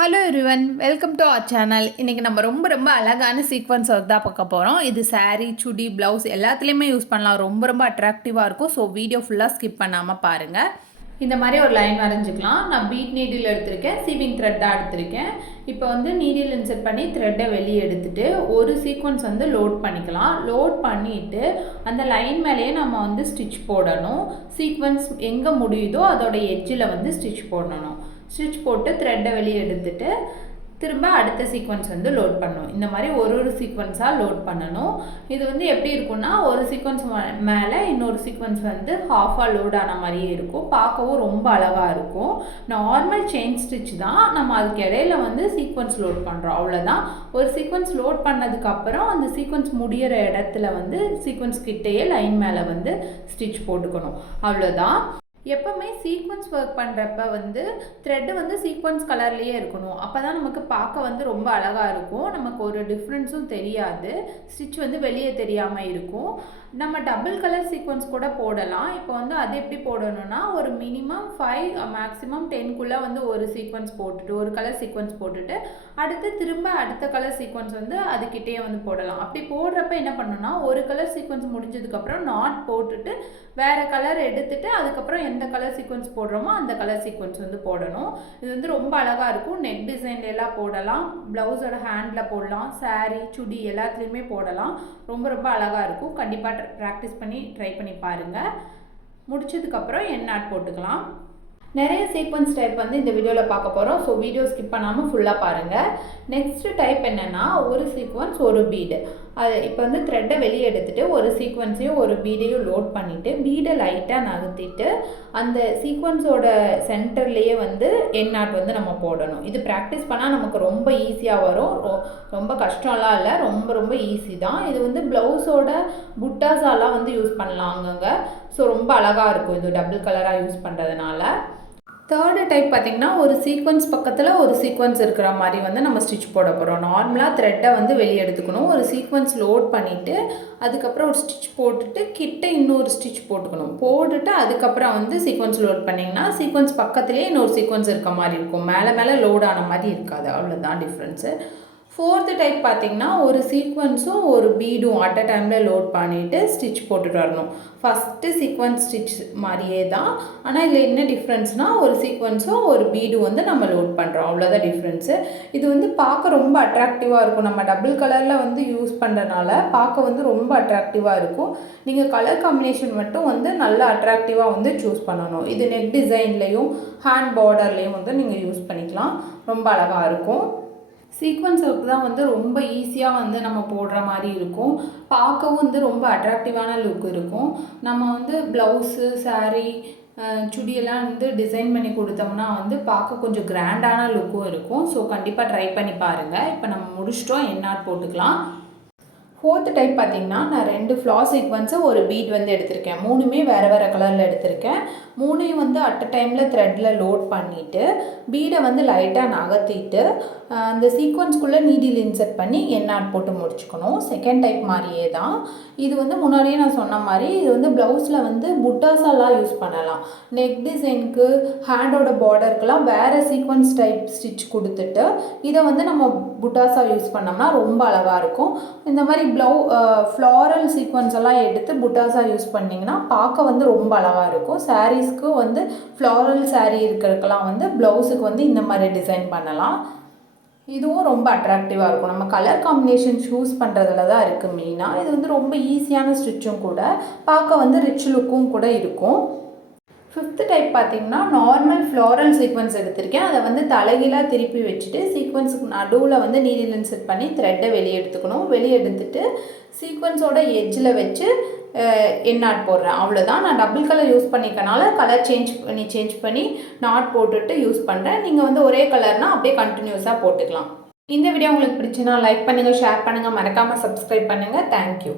Hello everyone, welcome to our channel. இன்றைக்கி நம்ம ரொம்ப அழகான சீக்வன்ஸ் ஒர்க் தான் பார்க்க போகிறோம். இது saree, சுடி, ப்ளவுஸ் எல்லாத்துலேயுமே யூஸ் பண்ணலாம். ரொம்ப அட்ராக்டிவாக இருக்கும். ஸோ வீடியோ ஃபுல்லாக ஸ்கிப் பண்ணாமல் பாருங்கள். இந்த மாதிரி ஒரு லைன் வரைஞ்சிக்கலாம். நான் பீட் நீடில் எடுத்திருக்கேன், சீவிங் த்ரெட் தான் எடுத்திருக்கேன். இப்போ வந்து நீடில் இன்செர்ட் பண்ணி த்ரெட்டை வெளியே எடுத்துகிட்டு ஒரு சீக்வன்ஸ் வந்து லோட் பண்ணிக்கலாம். லோட் பண்ணிவிட்டு அந்த லைன் மேலேயே நம்ம வந்து ஸ்டிச் போடணும். சீக்வன்ஸ் எங்கே முடியுதோ அதோட எட்ஜில் வந்து ஸ்டிச் போடணும். ஸ்டிச் போட்டு த்ரெட்டை வெளியே எடுத்துட்டு திரும்ப அடுத்த சீக்வன்ஸ் வந்து லோட் பண்ணணும். இந்த மாதிரி ஒரு சீக்வன்ஸாக லோட் பண்ணணும். இது வந்து எப்படி இருக்குன்னா, ஒரு சீக்வன்ஸ் மேலே இன்னொரு சீக்வன்ஸ் வந்து ஹாஃபாக லோட் ஆன மாதிரியே இருக்கும். பார்க்கவும் ரொம்ப அழகாக இருக்கும். நார்மல் செயின் ஸ்டிச் தான், நம்ம அதுக்கு இடையில வந்து சீக்வன்ஸ் லோட் பண்ணுறோம், அவ்வளோதான். ஒரு சீக்வன்ஸ் லோட் பண்ணதுக்கப்புறம் அந்த சீக்வன்ஸ் முடிகிற இடத்துல வந்து சீக்வன்ஸ் கிட்டேயே லைன் மேலே வந்து ஸ்டிச் போட்டுக்கணும், அவ்வளோதான். எப்போவுமே சீக்வன்ஸ் ஒர்க் பண்ணுறப்ப வந்து த்ரெட்டு வந்து சீக்வன்ஸ் கலர்லேயே இருக்கணும். அப்போ தான் நமக்கு பார்க்க வந்து ரொம்ப அழகாக இருக்கும். நமக்கு ஒரு டிஃப்ரென்ஸும் தெரியாது, ஸ்டிச் வந்து வெளியே தெரியாமல் இருக்கும். நம்ம டபுள் கலர் சீக்வன்ஸ் கூட போடலாம். இப்போ வந்து அது எப்படி போடணும்னா, ஒரு மினிமம் 5 மேக்ஸிமம் 10க்குள்ளே வந்து ஒரு சீக்வன்ஸ் போட்டுட்டு, ஒரு கலர் சீக்வன்ஸ் போட்டுட்டு அடுத்து திரும்ப அடுத்த கலர் சீக்வன்ஸ் வந்து அதுக்கிட்டே வந்து போடலாம். அப்படி போடுறப்ப என்ன பண்ணணும்னா, ஒரு கலர் சீக்வன்ஸ் முடிஞ்சதுக்கப்புறம் நாட் போட்டுட்டு வேறு கலர் எடுத்துட்டு அதுக்கப்புறம் எந்த கலர் சீக்வன்ஸ் போடுறோமோ அந்த கலர் சீக்வன்ஸ் வந்து போடணும். இது வந்து ரொம்ப அழகாக இருக்கும். நெக் டிசைன்லாம் போடலாம், ப்ளவுஸோட ஹேண்டில் போடலாம், saree, சுடி எல்லாத்துலேயுமே போடலாம். ரொம்ப அழகாக இருக்கும். கண்டிப்பாக ப்ராக்டிஸ் பண்ணி ட்ரை பண்ணி பாருங்கள். முடிச்சதுக்கப்புறம் என் நாட் போட்டுக்கலாம். நிறைய சீக்வன்ஸ் டைப் வந்து இந்த வீடியோவில் பார்க்க போகிறோம். ஸோ வீடியோ ஸ்கிப் பண்ணாமல் ஃபுல்லாக பாருங்கள். நெக்ஸ்ட்டு டைப் என்னென்னா, ஒரு சீக்வன்ஸ் ஒரு பீடு. அது இப்போ வந்து த்ரெட்டை வெளியே எடுத்துகிட்டு ஒரு சீக்வன்ஸையும் ஒரு பீடையும் லோட் பண்ணிவிட்டு பீடை லைட்டாக நகர்த்திட்டு அந்த சீக்வன்ஸோட சென்டர்லேயே வந்து என் நாட் வந்து நம்ம போடணும். இது ப்ராக்டிஸ் பண்ணால் நமக்கு ரொம்ப ஈஸியாக வரும். ரொம்ப கஷ்டம்லாம் இல்லை, ரொம்ப ஈஸி தான். இது வந்து ப்ளவுஸோட புட்டாஸாலாம் வந்து யூஸ் பண்ணலாம் அங்கங்கே. ஸோ ரொம்ப அழகாக இருக்கும் இது டபுள் கலராக யூஸ் பண்ணுறதுனால. தேர்டு டைப் பார்த்திங்கன்னா, ஒரு சீக்வன்ஸ் பக்கத்தில் ஒரு சீக்வன்ஸ் இருக்கிற மாதிரி வந்து நம்ம ஸ்டிச் போட போகிறோம். நார்மலாக த்ரெட்டை வந்து வெளியே எடுத்துக்கணும். ஒரு சீக்வன்ஸ் லோட் பண்ணிவிட்டு அதுக்கப்புறம் ஒரு ஸ்டிச் போட்டுட்டு கிட்ட இன்னொரு ஸ்டிச் போட்டுக்கணும். போட்டுட்டு அதுக்கப்புறம் வந்து சீக்வன்ஸ் லோட் பண்ணிங்கன்னா சீக்வன்ஸ் பக்கத்துலேயே இன்னொரு சீக்வன்ஸ் இருக்க மாதிரி இருக்கும். மேலே லோட் ஆன மாதிரி இருக்காது, அவ்வளோதான் டிஃப்ரென்ஸு. ஃபோர்த்து டைப் பார்த்திங்கன்னா, ஒரு சீக்வன்ஸும் ஒரு பீடும் அட் அ டைமில் லோட் பண்ணிவிட்டு ஸ்டிச் போட்டுட்டு வரணும். ஃபஸ்ட்டு சீக்வன்ஸ் ஸ்டிச் மாதிரியே தான், ஆனால் இதில் என்ன டிஃப்ரென்ஸ்னால், ஒரு சீக்வன்ஸும் ஒரு பீடும் வந்து நம்ம லோட் பண்ணுறோம், அவ்வளோதான் டிஃப்ரென்ஸு. இது வந்து பார்க்க ரொம்ப அட்ராக்டிவாக இருக்கும். நம்ம டபுள் கலரில் வந்து யூஸ் பண்ணுறனால பார்க்க வந்து ரொம்ப அட்ராக்டிவாக இருக்கும். நீங்கள் கலர் காம்பினேஷன் மட்டும் வந்து நல்லா அட்ராக்டிவாக வந்து சூஸ் பண்ணணும். இது நெக் டிசைன்லேயும் ஹேண்ட் பார்டர்லேயும் வந்து நீங்கள் யூஸ் பண்ணிக்கலாம். ரொம்ப அழகாக இருக்கும். சீக்வன்ஸ் ஒர்க் தான் வந்து ரொம்ப ஈஸியாக வந்து நம்ம போடுற மாதிரி இருக்கும். பார்க்கவும் வந்து ரொம்ப அட்ராக்டிவான லுக் இருக்கும். நம்ம வந்து ப்ளவுஸு, saree, சுடியெல்லாம் வந்து டிசைன் பண்ணி கொடுத்தோம்னா வந்து பார்க்க கொஞ்சம் கிராண்டான லுக்கும் இருக்கும். ஸோ கண்டிப்பாக ட்ரை பண்ணி பாருங்கள். இப்போ நம்ம முடிச்சிட்டோம், என் நாட் போட்டுக்கலாம். ஃபோர்த்து டைப் பார்த்திங்கன்னா, நான் 2 ஃப்ளார் சீக்வன்ஸு ஒரு பீட் வந்து எடுத்திருக்கேன். 3மே வேறு கலரில் எடுத்திருக்கேன். 3ஐயும் வந்து அட் அ டைமில் த்ரெட்டில் லோட் பண்ணிவிட்டு பீடை வந்து லைட்டாக நகர்த்திட்டு அந்த சீக்வன்ஸ்குள்ளே நீடில் இன்செர்ட் பண்ணி என் நாட் போட்டு முடிச்சுக்கணும். செகண்ட் டைப் மாதிரியே தான். இது வந்து முன்னாடியே நான் சொன்ன மாதிரி இது வந்து ப்ளவுஸில் வந்து புட்டாஸாலாம் யூஸ் பண்ணலாம். நெக் டிசைனுக்கு, ஹேண்டோட பார்டருக்கெலாம் வேறு சீக்வன்ஸ் டைப் ஸ்டிச் கொடுத்துட்டு இதை வந்து நம்ம புட்டாஸா யூஸ் பண்ணோம்னா ரொம்ப அழகாக இருக்கும். இந்த மாதிரி ஃப்ளாரல் சீக்வன்ஸ் எல்லாம் எடுத்து புட்டாஸா யூஸ் பண்ணிங்கன்னா பார்க்க வந்து ரொம்ப அழகாக இருக்கும். சாரீஸ்க்கு வந்து ஃப்ளாரல் saree இருக்கிறதுக்கெல்லாம் வந்து ப்ளவுஸுக்கு வந்து இந்த மாதிரி டிசைன் பண்ணலாம். இதுவும் ரொம்ப அட்ராக்டிவாக இருக்கும். நம்ம கலர் காம்பினேஷன் சூஸ் பண்ணுறதுல தான் இருக்குது மெயினாக. இது வந்து ரொம்ப ஈஸியான ஸ்டிச்சும் கூட, பார்க்க வந்து ரிச் லுக்கும் கூட இருக்கும். ஃபிஃப்த்து டைப் பார்த்திங்கன்னா, நார்மல் ஃப்ளாரல் சீக்வன்ஸ் எடுத்திருக்கேன். அதை வந்து தலைகீழாக திருப்பி வச்சுட்டு சீக்வன்ஸுக்கு நடுவில் வந்து நீடில் இன்செர்ட் பண்ணி த்ரெட்டை வெளியே எடுத்துக்கணும். வெளியே எடுத்துட்டு சீக்வன்ஸோட எட்ஜில் வச்சு என் நாட் போடுறேன், அவ்வளோதான். நான் டபுள் கலர் யூஸ் பண்ணிக்கனால கலர் சேஞ்ச் பண்ணி நாட் போட்டுட்டு யூஸ் பண்ணுறேன். நீங்கள் வந்து ஒரே கலர்னால் அப்படியே கண்டினியூஸாக போட்டுக்கலாம். இந்த வீடியோ உங்களுக்கு பிடிச்சுன்னா லைக் பண்ணுங்கள், ஷேர் பண்ணுங்கள், மறக்காமல் சப்ஸ்கிரைப் பண்ணுங்கள். தேங்க்யூ.